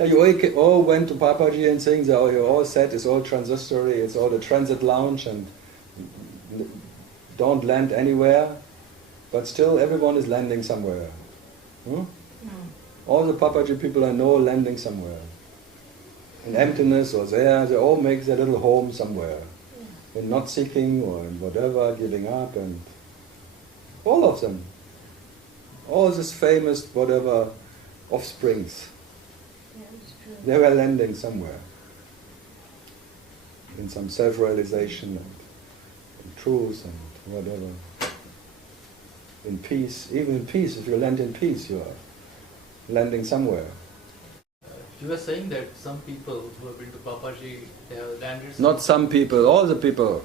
You all went to Papaji and things, you all said it's all transistory, it's all the transit lounge and don't land anywhere, but still everyone is landing somewhere. All the Papaji people I know are landing somewhere. In emptiness or there, they all make their little home somewhere. In not seeking or in whatever, giving up, and all of them. All this famous whatever offsprings. They were landing somewhere. In some self-realization and truth and whatever. In peace. Even in peace, if you land in peace, you are landing somewhere. You were saying that some people who have been to Papaji, they have landed... Not some people, all the people.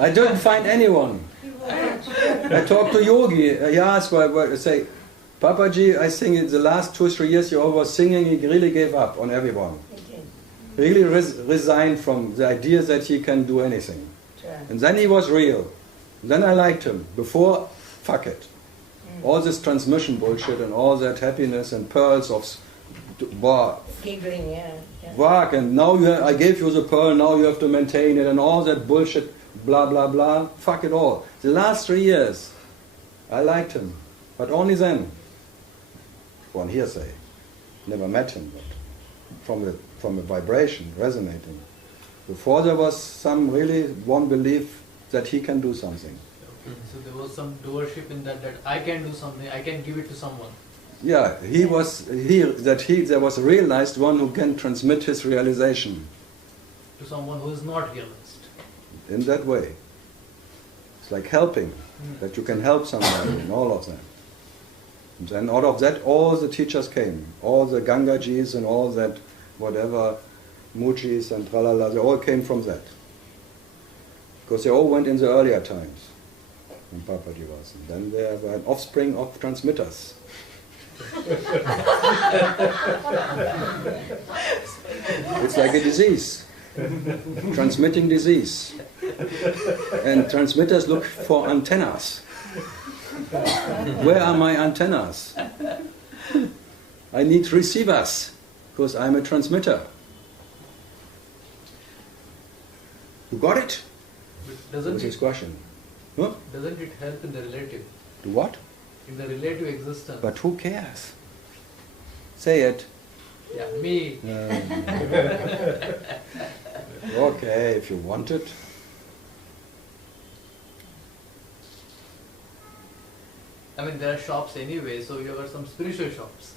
I don't find anyone. I talked to Yogi. He asked, I say, Papaji, I think in the last 2 or 3 years you all were singing, he really gave up on everyone. Really resigned from the idea that he can do anything. And then he was real. Then I liked him. Before, fuck it. All this transmission bullshit and all that happiness and pearls of giggling, work, and now I gave you the pearl, now you have to maintain it, and all that bullshit, blah blah blah. Fuck it all. The last 3 years, I liked him, but only then. One hearsay, never met him, but from a vibration resonating. Before there was some really one belief that he can do something. So there was some doership in that I can do something, I can give it to someone. Yeah, there was a realized one who can transmit his realization. To someone who is not realized. In that way. It's like helping, that you can help somebody in all of them. And then out of that all the teachers came, all the Gangajis and all that whatever, Mujis and tralala, they all came from that. Because they all went in the earlier times. When Papaji was. And then they were an offspring of transmitters. It's like a disease. Transmitting disease. And transmitters look for antennas. Where are my antennas? I need receivers, because I'm a transmitter. You got it? What's his question? Huh? Doesn't it help in the relative? Do what? In the relative existence. But who cares? Say it. Yeah, me. Okay, if you want it. I mean, there are shops anyway, so you have some spiritual shops.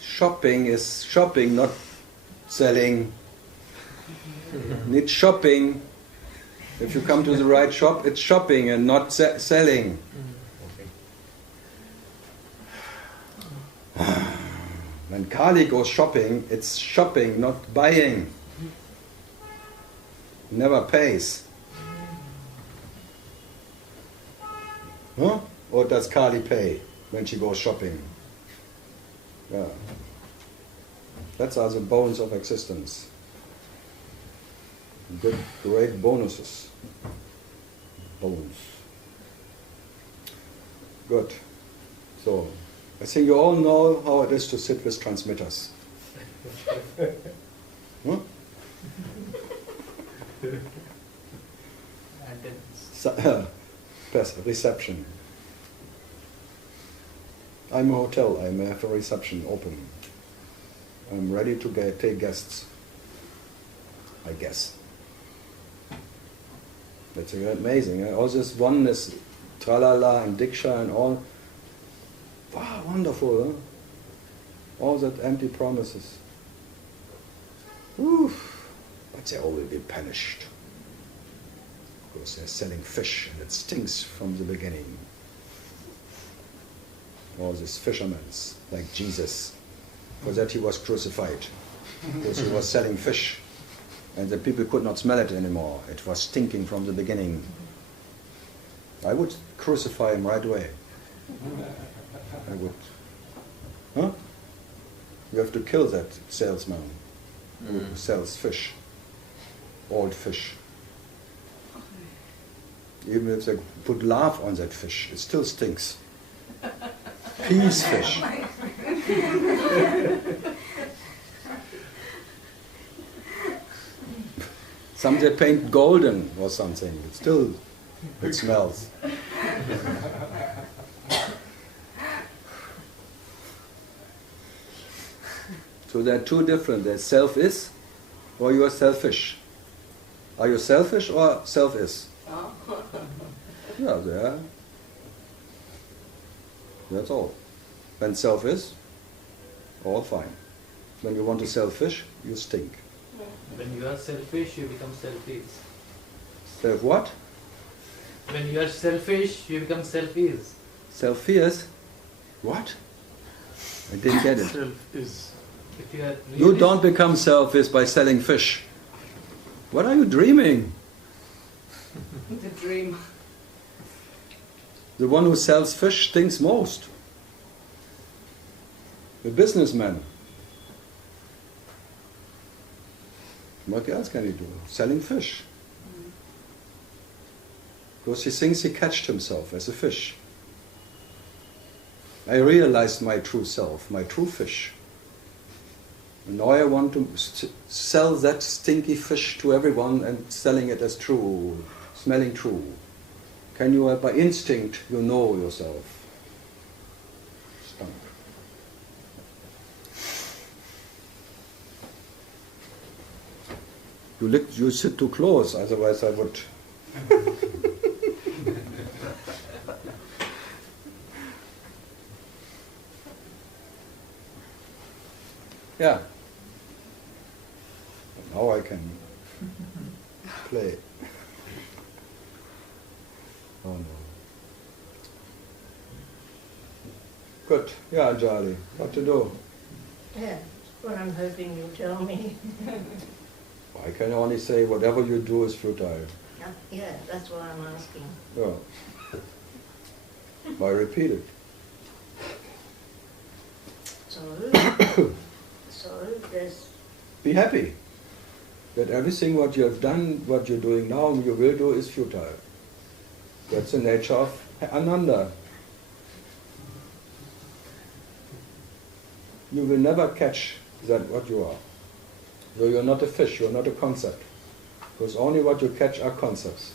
Shopping is shopping, not selling. Need shopping. If you come to the right shop, it's shopping and not selling. When Kali goes shopping, it's shopping, not buying. Never pays. Huh? Or does Kali pay when she goes shopping? Yeah. That's are the bones of existence. Good, great bonuses. Bones. Good. So, I think you all know how it is to sit with transmitters. Huh? Reception. I'm a hotel, I have a reception open. I'm ready to take guests, I guess. That's amazing. All this oneness, tralala and diksha and all. Wow, wonderful, huh? All that empty promises. Oof. But they all will be punished. Because they're selling fish and it stinks from the beginning. All these fishermen, like Jesus. For that he was crucified. Because he was selling fish. And the people could not smell it anymore. It was stinking from the beginning. I would crucify him right away. I would. Huh? You have to kill that salesman who sells fish. Old fish. Even if they put lard on that fish, it still stinks. Peace fish. Some they paint golden or something. It smells. So there are two different. There's self-is or you are selfish. Are you selfish or self-is? Yeah, there. That's all. When self-is, all fine. When you want to selfish, you stink. When you are selfish, you become self-is. Self what? When you are selfish, you become self-is. Self-is? What? I didn't get it. Self-is. If you are You really don't become self-is by selling fish. What are you dreaming? The dream. The one who sells fish stinks most. The businessman. What else can he do? Selling fish. Because he thinks he catched himself as a fish. I realized my true self, my true fish. And now I want to sell that stinky fish to everyone and selling it as true, smelling true. Can you, by instinct, you know yourself? Stunk. You sit too close, otherwise I would. Yeah. Now I can play. Oh no. Good. Yeah, Jali. What to do? Yeah, what I'm hoping you'll tell me. I can only say whatever you do is futile. Yeah, that's what I'm asking. Yeah. I repeat it. So there's... Be happy that everything what you have done, what you're doing now, and you will do is futile. That's the nature of Ananda. You will never catch that what you are. So you're not a fish, you're not a concept. Because only what you catch are concepts.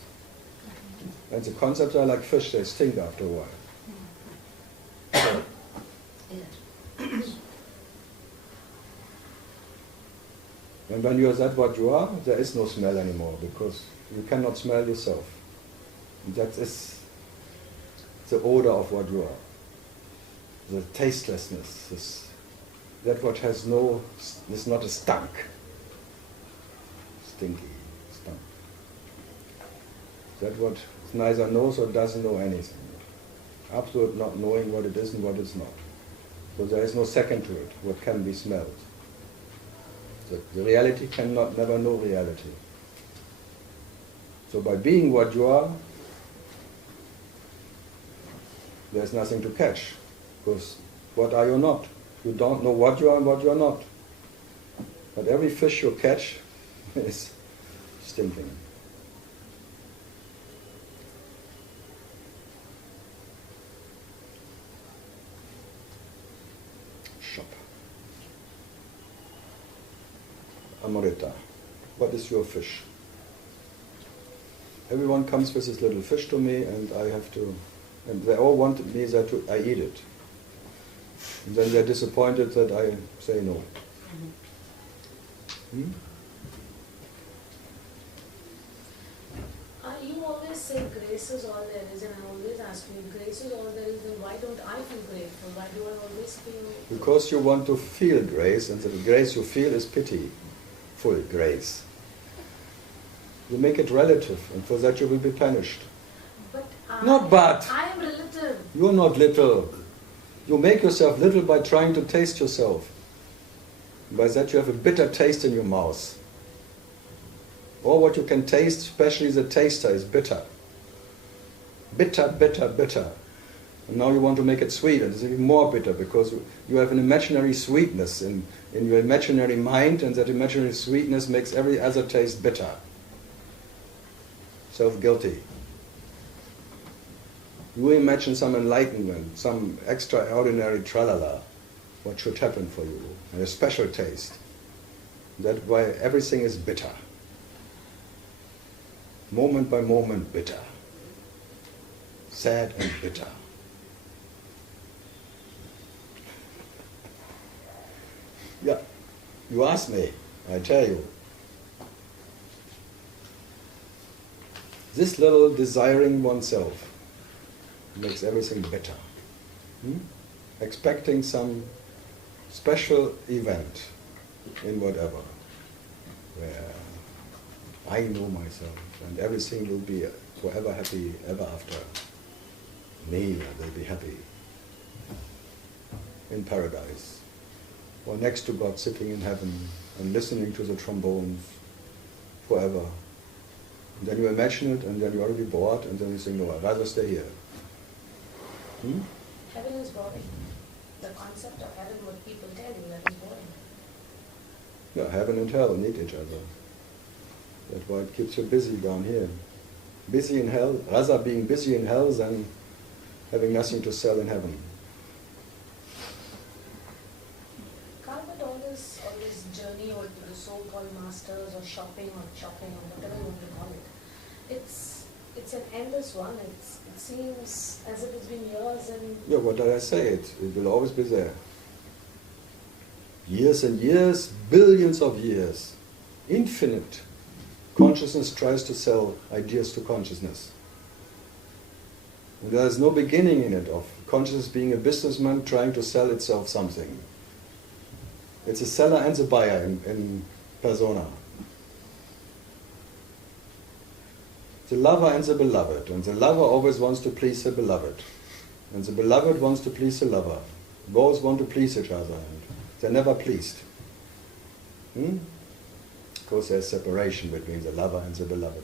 And the concepts are like fish, they stink after a while. So, Yes. and when you are that what you are, there is no smell anymore, because you cannot smell yourself. That is the odor of what you are. The tastelessness. That what has no, is not a stunk. Stinky, stunk. That what neither knows or doesn't know anything. Absolute not knowing what it is and what it's not. So there is no second to it, what can be smelled. The reality cannot never know reality. So by being what you are, there's nothing to catch. Because what are you not? You don't know what you are and what you are not. But every fish you catch is stinking. Shop. Amrita. What is your fish? Everyone comes with this little fish to me, and I have to, and they all want me that I eat it. And then they're disappointed that I say no. You always say grace is all there is, and I always ask you, grace is all there is, then why don't I feel grateful? Why do I always feel... Because you want to feel grace, and the grace you feel is pityful grace. You make it relative, and for that you will be punished. But Not but. I am relative. You're not little. You make yourself little by trying to taste yourself. By that you have a bitter taste in your mouth. All what you can taste, especially the taster, is bitter. Bitter, bitter, bitter. And now you want to make it sweet, and it's even more bitter, because you have an imaginary sweetness in your imaginary mind, and that imaginary sweetness makes every other taste bitter. Self-guilty. You imagine some enlightenment, some extraordinary tralala, what should happen for you, and a special taste. That's why everything is bitter. Moment by moment bitter. Sad and bitter. Yeah, you ask me, I tell you. This little desiring oneself makes everything bitter. Expecting some special event in whatever, where I know myself and everything will be forever happy ever after. Me will be happy in paradise, or next to God sitting in heaven and listening to the trombones forever. And then you imagine it, and then you're already bored, and then you think, no, I'd rather stay here. Heaven is boring. The concept of heaven, what people tell you, that is boring. Yeah, heaven and hell need each other. That's why it keeps you busy down here. Busy in hell, rather being busy in hell than having nothing to sell in heaven. Karl, but all this journey with the so-called masters or shopping or whatever you want to call it, it's an endless one. It seems as if it's been years and... Yeah, what did I say? It will always be there. Years and years, billions of years, infinite. Consciousness tries to sell ideas to consciousness. And there is no beginning in it of consciousness being a businessman trying to sell itself something. It's a seller and the buyer in persona. The lover and the beloved. And the lover always wants to please the beloved. And the beloved wants to please the lover. Both want to please each other. And they're never pleased. Of course there's separation between the lover and the beloved.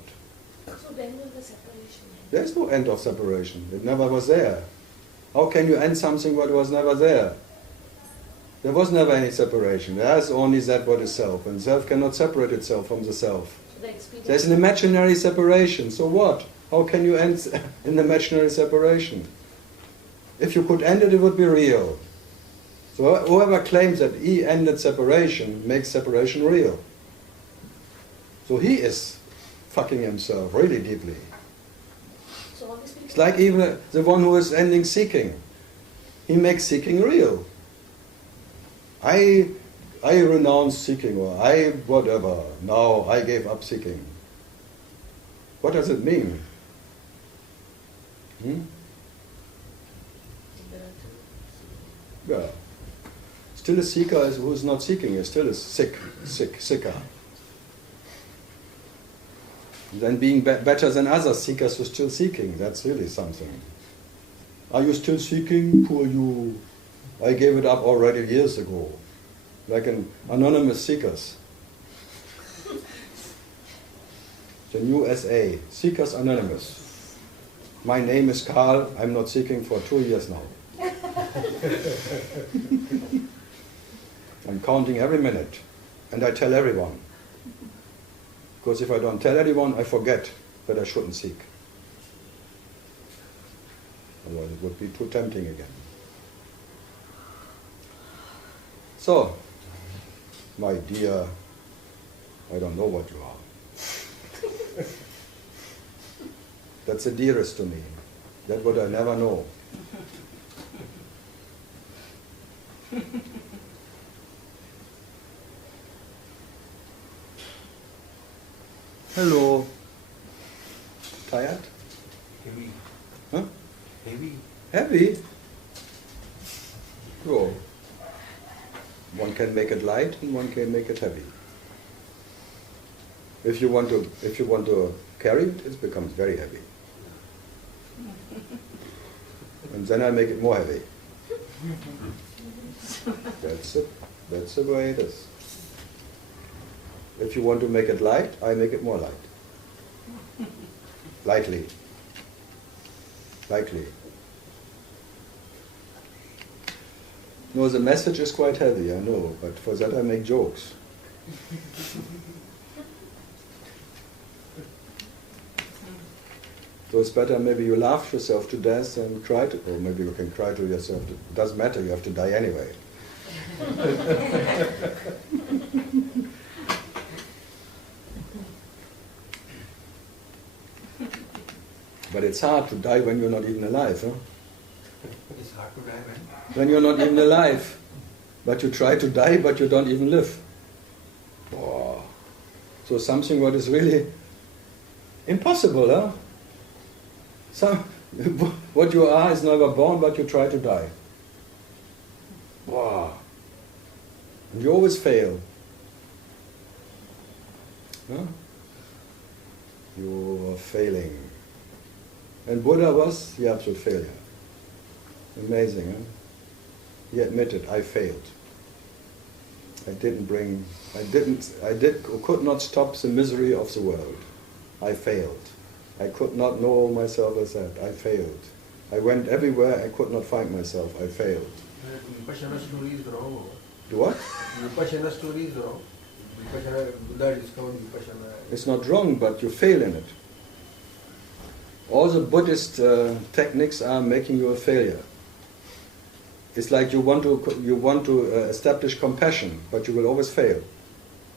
So when will the separation end? There's no end of separation. It never was there. How can you end something what was never there? There was never any separation. There's only that what is self. And self cannot separate itself from the self. So the experience... There's an imaginary separation. So what? How can you end an imaginary separation? If you could end it, it would be real. So whoever claims that he ended separation makes separation real. So he is fucking himself really deeply. So all these people... It's like even the one who is ending seeking. He makes seeking real. I renounce seeking, or I whatever, now I gave up seeking. What does it mean? Yeah. Still a seeker is who is not seeking, is still a seeker. Then being better than other seekers who are still seeking, that's really something. Are you still seeking? Poor you. I gave it up already years ago. Like an anonymous seekers. The new SA, Seekers Anonymous. My name is Karl, I'm not seeking for 2 years now. I'm counting every minute, and I tell everyone. Because if I don't tell anyone, I forget that I shouldn't seek. Otherwise it would be too tempting again. So, my dear, I don't know what you are. That's the dearest to me. That's what I never know. Hello. Tired? Heavy. Huh? Heavy. Heavy? Oh. One can make it light and one can make it heavy. If you want to carry it, it becomes very heavy. And then I make it more heavy. That's it. That's the way it is. If you want to make it light, I make it more light. Lightly. Lightly. No, the message is quite heavy, I know, but for that I make jokes. So it's better maybe you laugh yourself to death and cry to, or maybe you can cry to yourself. It doesn't matter, you have to die anyway. But it's hard to die when you're not even alive, huh? It's hard to die When you're not even alive. But you try to die, but you don't even live. Wow. So something what is really impossible, huh? What you are is never born, but you try to die. Wow. And you always fail. Huh? You are failing. And Buddha was the absolute failure. Amazing, huh? He admitted, I failed. Could not stop the misery of the world. I failed. I could not know myself as that. I failed. I went everywhere, I could not find myself. I failed. Vipassana story is wrong. The what? Vipassana story is wrong. Vipassana, Buddha discovered Vipassana. It's not wrong, but you fail in it. All the Buddhist techniques are making you a failure. It's like you want to establish compassion, but you will always fail.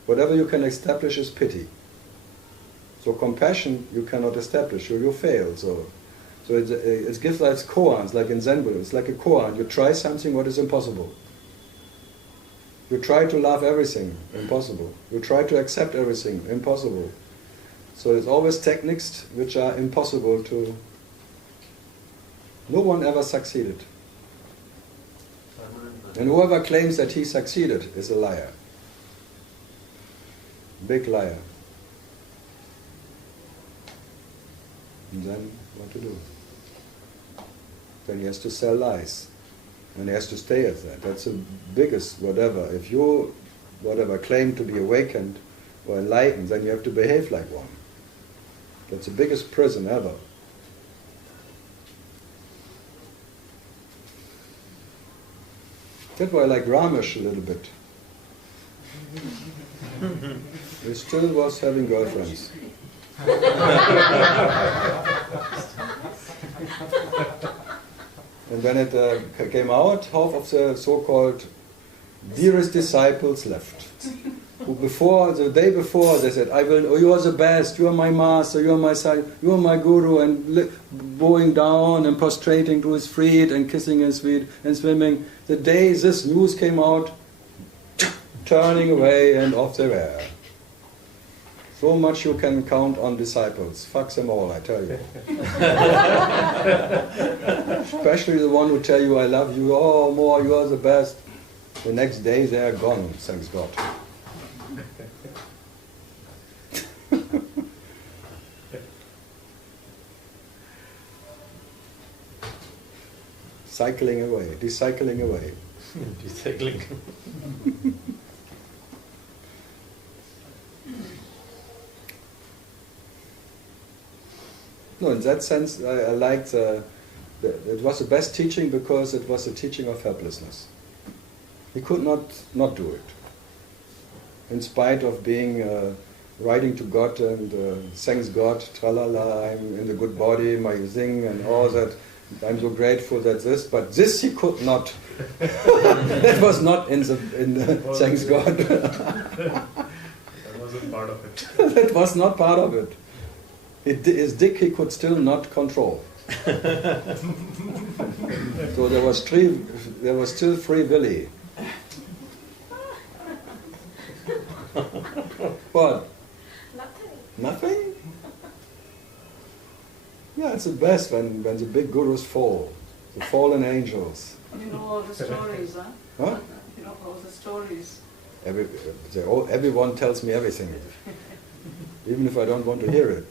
Whatever you can establish is pity. So compassion you cannot establish, so you fail. So it gives like koans, like in Zen Buddhism. It's like a koan. You try something what is impossible. You try to love everything, impossible. You try to accept everything, impossible. So it's always techniques which are impossible to... No one ever succeeded. And whoever claims that he succeeded is a liar. Big liar. And then what to do? Then he has to sell lies. And he has to stay at that. That's the biggest whatever. If you, whatever, claim to be awakened or enlightened, then you have to behave like one. That's the biggest prison ever. That's why I like Ramesh a little bit. He still was having girlfriends. And when it came out, half of the so-called dearest disciples left. Who the day before, they said, you are the best, you are my master, you are my son, you are my guru, and bowing down and prostrating to his feet and kissing his feet and swimming. The day this news came out, turning away and off they were. So much you can count on disciples. Fuck them all, I tell you. Especially the one who tell you, I love you, oh, more, you are the best. The next day they are gone, thanks God. Cycling away, decycling away. Decycling. No, in that sense, I liked it was the best teaching because it was a teaching of helplessness. He could not do it. In spite of being writing to God and thanks God, tralala, I'm in the good body, my thing and all that. I'm so grateful that but this he could not. That was not in the thanks God. That wasn't part of it. That was not part of it. His dick he could still not control. So there was still free willy. What? Nothing? Yeah, it's the best when the big gurus fall. The fallen angels. You know all the stories, huh? Huh? You know all the stories. Everyone tells me everything. Even if I don't want to hear it.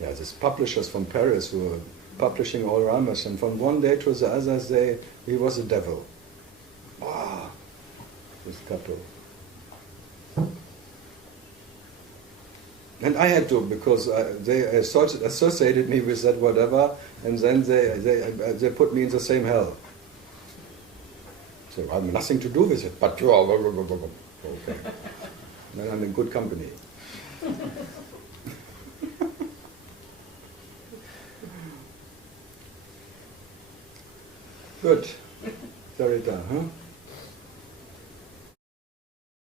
Yeah, these publishers from Paris who were publishing all Ramesh, and from one day to the other day, he was a devil. Wow, this couple. And I had to, because they associated me with that whatever, and then they put me in the same hell. So I have nothing to do with it, but you are okay. Then I'm in good company. Good. Sarita, huh?